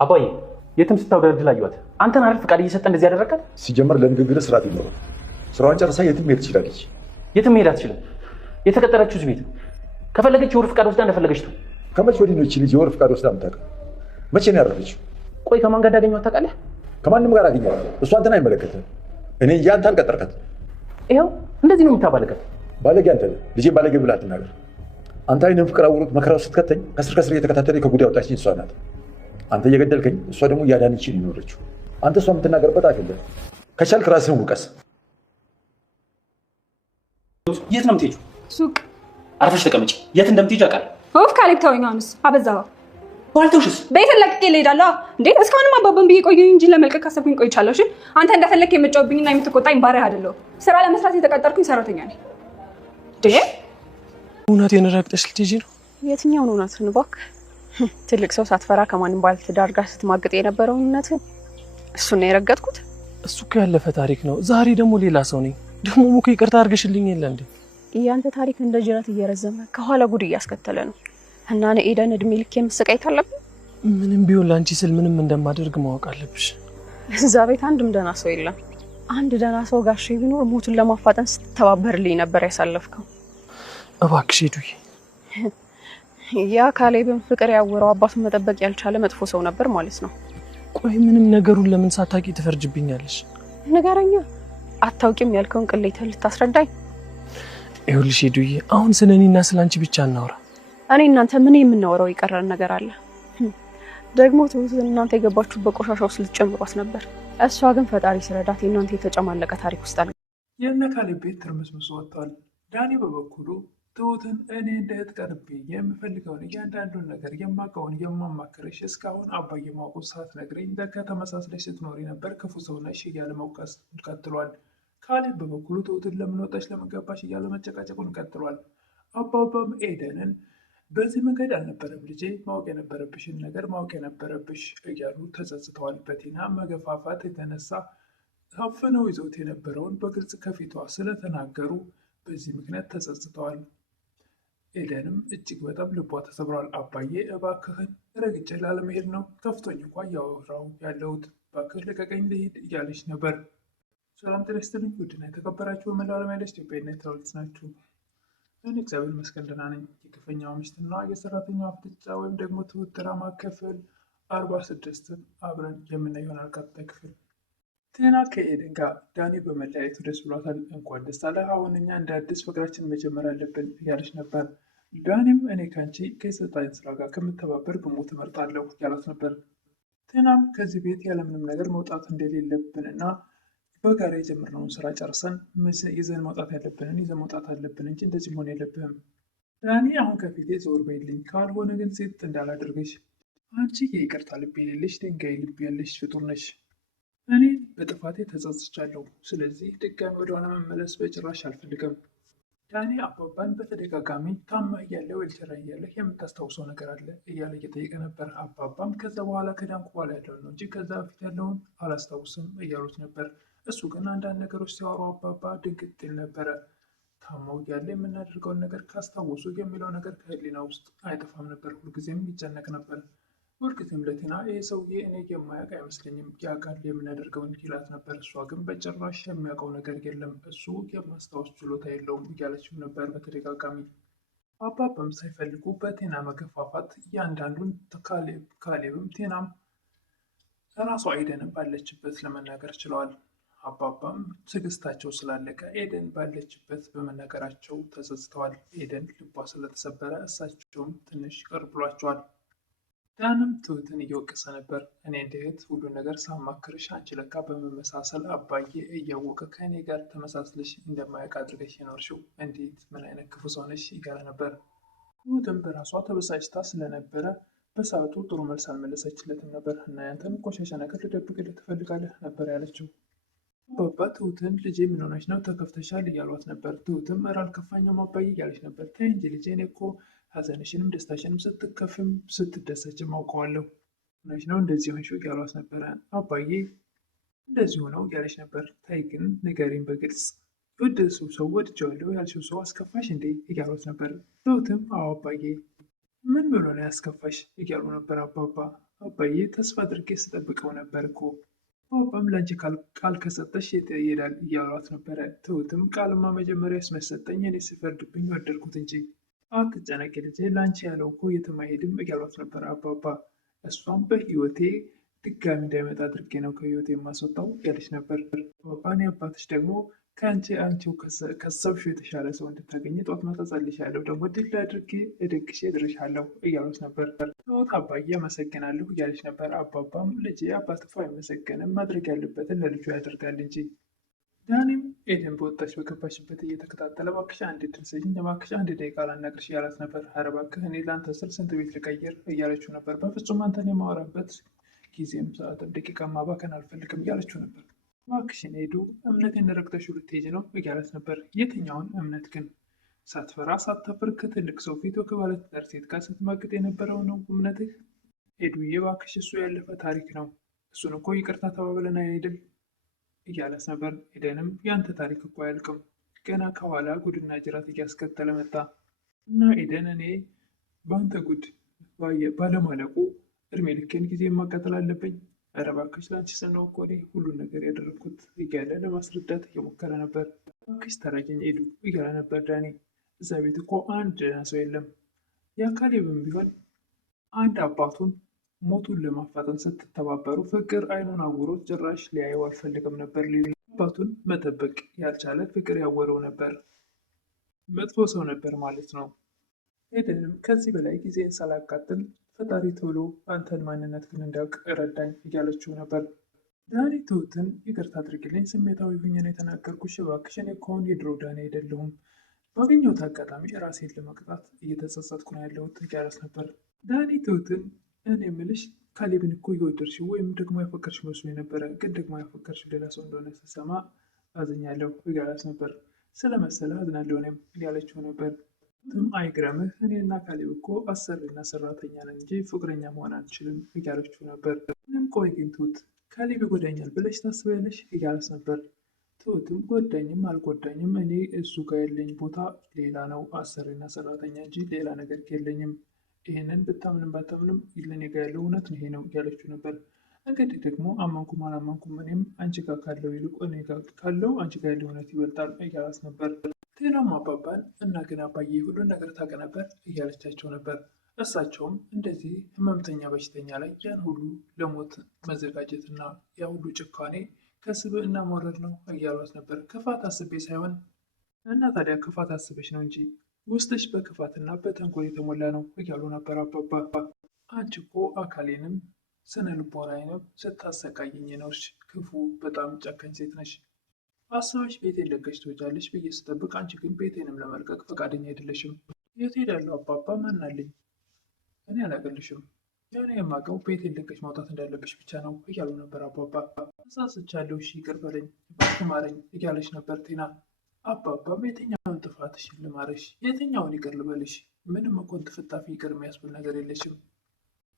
አባዬ የትም ስታውደድ ላዩት አንተን አሪፍ ፍቃድ እየሰጠ እንደዚህ ያደረጋል። ሲጀመር ለንግግር ስርዓት ይኖረው። ስራዋን ጨርሳ የትም መሄድ ትችላለች። የትም መሄድ አትችልም። የተቀጠረችው እዚህ ቤት ከፈለገች የወር ፍቃድ ወስዳ እንደፈለገች ነው። ከመቼ ወዲህ ነው እቺ ልጅ የወር ፍቃድ ወስዳ የምታውቀው? መቼ ነው ያረፈችው? ቆይ ከማን ጋር እንዳገኘኋት ታውቃለህ? ከማንም ጋር አገኘኋት። እሷ አንተን አይመለከትም። እኔ እንጂ አንተ አልቀጠርካት። ይኸው እንደዚህ ነው የምታባለቀት። ባለጌ አንተ ነህ። ልጄ ባለጌ ብላ አትናገር። አንተ አይነን ፍቅር አውሮት መከራ ውስጥ ስትከተኝ ከስር እየተከታተለኝ ከጉዳይ አወጣችኝ እሷ ናት። አንተ እየገደልከኝ እሷ ደግሞ እያዳነችኝ ይኖረችው። አንተ እሷ የምትናገርበት አይደለም። ከቻልክ ራስህን ውቀስ። የት ነው የምትሄጂው? ሱቅ። አርፈሽ ተቀመጪ። የት እንደምትሄጂ አውቃለሁ። ኦፍ ካሌብ ተወኝ። አሁንስ አበዛኸው። ባልተውሽስ? ቤት ለቅቄ ልሄዳለሁ እንዴ? እስካሁንም አባባን ብዬ ቆየኝ እንጂ ለመልቀቅ ካሰብኩኝ ቆይቻለሁ። እሺ አንተ እንደፈለክ የምትጫወብኝና የምትቆጣኝ ባሪያ አይደለሁ። ስራ ለመስራት የተቀጠርኩኝ ሰራተኛ ነኝ። ዴ እውነቴን ረግጠሽ ልትሄጂ ነው? የትኛውን እውነትን እባክህ? ትልቅ ሰው ሳትፈራ ከማንም ባለትዳር ጋር ስትማግጥ የነበረው እውነትን እሱን ነው የረገጥኩት። እሱ እኮ ያለፈ ታሪክ ነው። ዛሬ ደግሞ ሌላ ሰው ነኝ። ደግሞ እኮ ይቅርታ አድርገሽልኝ የለ እንዴ? ያንተ ታሪክ እንደ ጅረት እየረዘመ ከኋላ ጉድ እያስከተለ ነው እና እኔ ኤደን እድሜ ልክ የምስቃየት አለብኝ። ምንም ቢሆን ለአንቺ ስል ምንም እንደማደርግ ማወቅ አለብሽ። እዛ ቤት አንድም ደህና ሰው የለም። አንድ ደህና ሰው ጋሼ ቢኖር ሞቱን ለማፋጠን ስትተባበርልኝ ነበር ያሳለፍከው። እባክሽ ሄዱዬ። ያ ካሌብን ፍቅር ያወረው አባቱን መጠበቅ ያልቻለ መጥፎ ሰው ነበር ማለት ነው። ቆይ ምንም ነገሩን ለምን ሳታውቂ ትፈርጅብኛለሽ? ንገረኛ። አታውቂም ያልከውን ቅሌትህን ልታስረዳኝ? ይኸውልሽ ሄዱዬ፣ አሁን ስለ እኔና ስለ አንቺ ብቻ እናውራ። እኔ እናንተ ምን የምናወራው የቀረን ነገር አለ? ደግሞ ትሁትን እናንተ የገባችሁበት ቆሻሻ ውስጥ ልትጨምሯት ነበር። እሷ ግን ፈጣሪ ስረዳት የእናንተ የተጨማለቀ ታሪክ ውስጥ አለ። የእነ ካሌብ ቤት ትርምስምስ ወጥቷል። ዳኒ በበኩሉ ትሁትን እኔ እንደ እህት ቀርቤ የምፈልገውን እያንዳንዱን ነገር የማውቀውን የማማክርሽ እስካሁን አባዬ ማውቁ ሳትነግረኝ ለካ ተመሳስለሽ ስትኖሪ ነበር ክፉ ሰው ነሽ እያለ መውቀስ ቀጥሏል። ካሌብ በበኩሉ ትሁትን ለምን ወጣሽ ለምን ገባሽ እያለ መጨቃጨቁን ቀጥሏል። አባባም ኤደንን በዚህ መንገድ አልነበረም ልጄ፣ ማወቅ የነበረብሽን ነገር ማወቅ የነበረብሽ እያሉ ተጸጽተዋል። በቲና መገፋፋት የተነሳ ታፍነው ይዘውት የነበረውን በግልጽ ከፊቷ ስለተናገሩ በዚህ ምክንያት ተጸጽተዋል። ኤደንም እጅግ በጣም ልቧ ተሰብሯል። አባዬ እባክህን ረግጬ ላለመሄድ ነው፣ ከፍቶኝ እንኳ እያወራሁ ያለሁት፣ እባክህ ልቀቀኝ ልሂድ እያለች ነበር። ሰላም ጤና ይስጥልኝ ውድና የተከበራችሁ በመላው ዓለም ያለች ኢትዮጵያዊና ኤርትራዊት ናችሁ። እኔ እግዚአብሔር ይመስገን ደህና ነኝ። የግፈኛው ሚስትና የሰራተኛዋ ፍጥጫ ወይም ደግሞ ትሁት ድራማ ክፍል 46ን አብረን የምናይ ይሆናል። ቀጣይ ክፍል ቲና ከኤደን ጋር ዳኒ በመለያየቱ ደስ ብሏታል። እንኳን ደስ አለህ፣ አሁን እኛ እንደ አዲስ ፍቅራችን መጀመር አለብን እያለች ነበር። ዳኒም እኔ ከአንቺ ከሰጣኝ ስራ ጋር ከምተባበር ብሞት እመርጣለሁ እያላት ነበር። ቲናም ከዚህ ቤት ያለምንም ነገር መውጣት እንደሌለብንና በጋራ የጀመርነውን ስራ ጨርሰን ይዘን መውጣት ያለብንን ይዘን መውጣት አለብን እንጂ እንደዚህ መሆን የለብህም። ዳኒ አሁን ከፊቴ ዞር በይልኝ፣ ካልሆነ ግን ሴት እንዳላደርግሽ። አንቺ የይቅርታ ልብ የሌለሽ ድንጋይ ልብ ያለሽ ፍጡር ነሽ። እኔ በጥፋቴ ተጸጽቻለሁ። ስለዚህ ድጋሚ ወደኋላ መመለስ በጭራሽ አልፈልግም። ዳኒ አባባን በተደጋጋሚ ታማ እያለ ዌልቸር እያለህ የምታስታውሰው ነገር አለ እያለ እየጠየቀ ነበር። አባባም ከዛ በኋላ ከዳንኩ በኋላ ያለውን ነው እንጂ ከዛ በፊት ያለውን አላስታውስም እያሉት ነበር። እሱ ግን አንዳንድ ነገሮች ሲያወሩ አባባ ድንግጥ ይል ነበረ። ታማው እያለ የምናደርገውን ነገር ካስታወሱ የሚለው ነገር ከህሊና ውስጥ አይጠፋም ነበር። ሁልጊዜም ይጨነቅ ነበር። ሁልጊዜም ለቲና ይህ ሰውዬ እኔ የማያውቅ አይመስለኝም ያውቃል የምናደርገውን ይላት ነበር። እሷ ግን በጭራሽ የሚያውቀው ነገር የለም፣ እሱ የማስታወስ ችሎታ የለውም እያለችው ነበር በተደጋጋሚ። አባባም ሳይፈልጉ በቲና መገፋፋት እያንዳንዱን ካሌብም ቲናም ራሷ ኤደንን ባለችበት ለመናገር ችለዋል። አባባም ትዕግስታቸው ስላለቀ ኤደን ባለችበት በመናገራቸው ተጸጽተዋል። ኤደን ልቧ ስለተሰበረ እሳቸውም ትንሽ ቅር ብሏቸዋል። ዳንም ትሁትን እየወቀሰ ነበር። እኔ እንደ እህት ሁሉን ነገር ሳማክርሽ አንቺ ለካ በመመሳሰል አባዬ እያወቀ ከእኔ ጋር ተመሳስለሽ እንደማያውቅ አድርገሽ የኖርሽው እንዴት ምን አይነት ክፉ ሰው ነሽ እያለ ነበር። ትሁትም በራሷ ተበሳጭታ ስለነበረ በሰዓቱ ጥሩ መልስ አልመለሰችለትም ነበር። እና ያንተን ቆሻሻ ነገር ልደብቅልህ ትፈልጋለህ ነበር ያለችው። አባባ ትሁትን ልጄ ምን ሆነች ነው ተከፍተሻል እያሏት ነበር። ትሁትም እረ አልከፋኝም አባዬ እያለች ነበር። ተይ እንጂ ልጄ፣ እኔ እኮ ሀዘንሽንም ደስታሽንም ስትከፍም ስትደሰችም አውቀዋለሁ። ሆነች ነው እንደዚህ ሆንሽው እያሏት ነበረ። አባዬ እንደዚሁ ነው እያለች ነበር። ተይ ግን ንገሪኝ በግልጽ የወደድሽው ሰው ወድጄዋለሁ ያልሽው ሰው አስከፋሽ እንዴ እያሏት ነበር። ትሁትም አዎ አባዬ ምን ብሎ ነው ያስከፋሽ እያሉ ነበር አባባ። አባዬ ተስፋ አድርጌ ስጠብቀው ነበር እኮ። አባባም ለአንቺ ቃል ከሰጠሽ የት ይሄዳል እያሏት ነበረ። ትሁትም ቃልማ መጀመሪያ ያስመሰጠኝ እኔ ስፈርድብኝ ወደድኩት እንጂ አትጨነቂ ልጄ፣ ለአንቺ ያለው እኮ የትም አይሄድም እያሏት ነበር አባባ። እሷም በህይወቴ ድጋሚ እንዳይመጣ አድርጌ ነው ከህይወቴ የማስወጣው ያለች ነበር። አባባ እኔ አባትሽ ደግሞ አንቺው ከሰብሽው የተሻለ ሰው እንድታገኝ ጧት ማታ ጸልሻለሁ፣ ደግሞ ድል አድርጌ እደግሼ እድርሻለሁ እያሉት ነበር። ትሁት አባዬ አመሰግናለሁ እያለች ነበር። አባባም ልጄ አባት እኮ አይመሰገንም፣ ማድረግ ያለበትን ለልጁ ያደርጋል እንጂ። ዳኒም ኤደን በወጣች በገባችበት እየተከታተለ እባክሽ አንድ ድል ስጪኝ፣ እባክሽ አንድ ደቂቃ ላናግርሽ እያላት ነበር። ኧረ እባክህ እኔ ለአንተ ስል ስንት ቤት ልቀይር እያለችው ነበር። በፍጹም አንተን የማወራበት ጊዜም ሰዓትም ደቂቃ ማባከን አልፈልግም እያለችው ነበር። እባክሽን ሄዱ እምነቴን ረግጠሽው ልትሄጂ ነው እያለት ነበር። የትኛውን እምነት ግን? ሳትፈራ ሳታፍር ከትልቅ ሰው ፊት ከባለትዳር ሴት ጋር ስትማግጥ የነበረው ነው እምነትህ? ሄዱዬ እባክሽ እሱ ያለፈ ታሪክ ነው፣ እሱን እኮ ይቅርታ ተባብለን አይደል እያለት ነበር። ኤደንም ያንተ ታሪክ እኮ አያልቅም፣ ገና ከኋላ ጉድና ጅራት እያስከተለ መጣ እና ኤደን እኔ በአንተ ጉድ ባለማለቁ እድሜ ልኬን ጊዜ ማቃጠል አለብኝ? ኧረ እባክሽ ለአንቺ ስል ነው እኮ እኔ ሁሉን ነገር ያደረግኩት እያለ ለማስረዳት እየሞከረ ነበር። እባክሽ ተረጅኝ ሄዱ እያለ ነበር ዳኒ። እዛ ቤት እኮ አንድ ሰው የለም። የካሌብም ቢሆን አንድ አባቱን ሞቱን ለማፋጠን ስትተባበሩ ፍቅር አይኑን አውሮት ጭራሽ ሊያየው አልፈልግም ነበር። አባቱን መጠበቅ ያልቻለ ፍቅር ያወረው ነበር። መጥፎ ሰው ነበር ማለት ነው። ኤደንም ከዚህ በላይ ጊዜን ሳላቃጥል ፈጣሪ ቶሎ አንተን ማንነት ግን እንዳውቅ ረዳኝ እያለችው ነበር። ዳኒ ትሁትን ይቅርታ አድርግልኝ፣ ስሜታዊ ሆኜ ነው የተናገርኩሽ፣ እባክሽ እኔ ከሆን የድሮ ዳኒ አይደለሁም፣ ባገኘሁት አጋጣሚ ራሴን ለመቅጣት እየተጸጸትኩ ነው ያለሁት እያለት ነበር። ዳኒ ትሁትን እኔ የምልሽ ካሌብን እኮ እየወደድሽው ወይም ደግሞ ያፈቀርሽ መስሎ ነበረ፣ ግን ደግሞ ያፈቀርሽ ሌላ ሰው እንደሆነ ስሰማ አዝኛለሁ እያለት ነበር። ስለመሰለ አዝናለሁ እኔም እያለችው ነበር። አይግረምህ እኔና ካሌብ እኮ አሰሪና ሰራተኛ ነን እንጂ ፍቅረኛ መሆን አንችልም እያለችው ነበር። ምንም ቆይ ግን ትሁት ካሌብ ይጎዳኛል ብለሽ ታስቢያለሽ እያለት ነበር። ትሁትም ጎዳኝም አልጎዳኝም እኔ እሱ ጋር ያለኝ ቦታ ሌላ ነው፣ አሰሪና ሰራተኛ እንጂ ሌላ ነገር የለኝም። ይህንን ብታምንም ባታምንም ለኔ ጋር ያለው እውነት ይሄ ነው እያለችው ነበር። እንግዲህ ደግሞ አመንኩም አላመንኩም እኔም አንቺ ጋር ካለው ይልቅ እኔ ጋር ካለው አንቺ ጋር ያለው እውነት ይበልጣል እያላት ነበር። ቴናም አባባን እና ግን አባዬ ሁሉን ነገር ታውቅ ነበር እያለቻቸው ነበር። እሳቸውም እንደዚህ ህመምተኛ በሽተኛ ላይ ያን ሁሉ ለሞት መዘጋጀትና ያ ሁሉ ጭካኔ ከስብዕና መውረድ ነው እያሏት ነበር። ክፋት አስቤ ሳይሆን እና ታዲያ ክፋት አስበሽ ነው እንጂ ውስጥሽ በክፋትና በተንኮል የተሞላ ነው እያሉ ነበር አባባ። አንቺ እኮ አካሌንም ስነ ልቦናዬንም ስታሰቃይኝ ነውሽ፣ ክፉ በጣም ጨካኝ ሴት ነሽ። አስበሽ ቤቴን ለቀሽ ትወጫለሽ ብዬ ስጠብቅ አንቺ ግን ቤቴንም ለመልቀቅ ፈቃደኛ አይደለሽም። የት ሄዳለሁ አባባ? ማን አለኝ? እኔ አላቅልሽም። ያኔ የማውቀው ቤቴን ለቀሽ ማውጣት እንዳለብሽ ብቻ ነው እያሉ ነበር አባባ። ተሳስቻለሁ፣ እሺ ይቅር በለኝ፣ እባክህ ማረኝ እያለች ነበር ቴና። አባባም የትኛውን ጥፋትሽን ልማረሽ? የትኛውን ይቅር ልበልሽ? ምንም እንኳን ትፍታፊ ይቅር የሚያስብል ነገር የለሽም።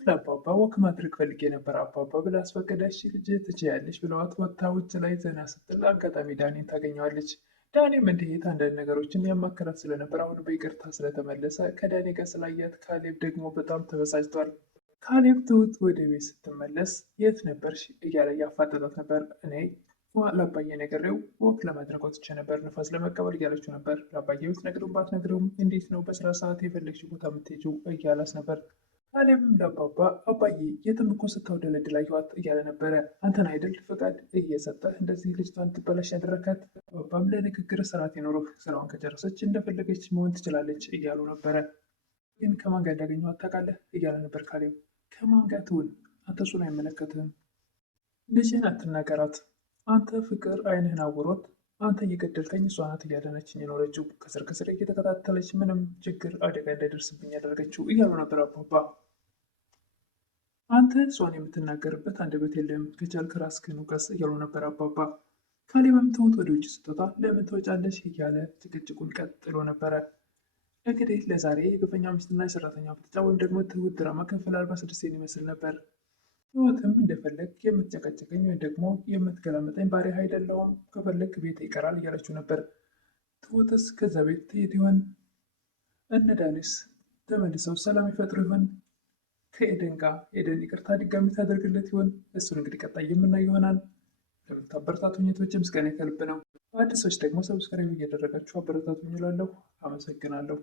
ለአባባ ወክ ማድረግ ፈልጌ ነበር አባባ ብላ አስፈቀደች። ልጅ ትችያለሽ ብለዋት ወጥታ ውጭ ላይ ዘና ስትል አጋጣሚ ዳኒን ታገኘዋለች። ዳኒም እንዲሄት አንዳንድ ነገሮችን ያማከራት ስለነበር አሁን በይቅርታ ስለተመለሰ ከዳኒ ጋር ስላያት ካሌብ ደግሞ በጣም ተበሳጭቷል። ካሌብ ትሁት ወደ ቤት ስትመለስ የት ነበርሽ እያለ ያፋጠጣት ነበር። እኔ ለአባዬ ነግሬው ወክ ለማድረግ ወጥቼ ነበር ንፋስ ለመቀበል እያለችው ነበር። ለአባዬ ብትነግሪውም ባትነግሪውም እንዴት ነው በስራ ሰዓት የፈለግሽው ቦታ የምትሄጂው እያላት ነበር። ካሌብም ለአባባ አባዬ የትም እኮ ስታውደለድል አየኋት እያለ ነበረ። አንተን አይደል ፈቃድ እየሰጠህ እንደዚህ ልጅቷን ትበላሽ ያደረካት? አባባም ለንግግር ስርዓት ይኖርህ፣ ስራውን ከጨረሰች እንደፈለገች መሆን ትችላለች እያሉ ነበረ። ግን ከማን ጋር እንዳገኘኋት ታውቃለህ እያለ ነበር ካሌብ። ከማን ጋር ትሁን? አንተ እሱን አይመለከትህም። ልጅህን አትናገራት። አንተ ፍቅር አይንህን አውሮት አንተ እየገደልከኝ እሷ ናት እያደነችኝ የኖረችው፣ ከስር ከስር እየተከታተለች ምንም ችግር አደጋ እንዳይደርስብኝ ያደረገችው እያሉ ነበር አባባ። አንተ እሷን የምትናገርበት አንደበት የለም፣ ከቻልክ ራስህን ውቀስ እያሉ ነበር አባባ። ካሌብም ትሁት ወደ ውጭ ስትወጣ ለምን ትወጫለሽ እያለ ጭቅጭቁን ቀጥሎ ነበረ። እንግዲህ ለዛሬ የግፈኛ ሚስትና የሰራተኛ ፍጥጫ ወይም ደግሞ ትሁት ድራማ ክፍል 46 ይመስል ነበር። ትሁትም እንደፈለግ የምትጨቀጭቀኝ ወይም ደግሞ የምትገላመጠኝ ባሪያ አይደለሁም፣ ከፈለግ ቤት ይቀራል እያለችው ነበር። ትሁትስ ከዛ ቤት ትሄድ ይሆን? እነ ዳኒስ ተመልሰው ሰላም ይፈጥሩ ይሆን? ከኤደን ጋር ኤደን ይቅርታ ድጋሚ ታደርግለት ይሆን? እሱን እንግዲህ ቀጣይ የምናየው ይሆናል። ለምታበረታቱኝ እህቶቼ ምስጋና ከልብ ነው። አዲሶች ደግሞ ሰብስክራይብ እያደረጋችሁ አበረታቱኝ እላለሁ። አመሰግናለሁ።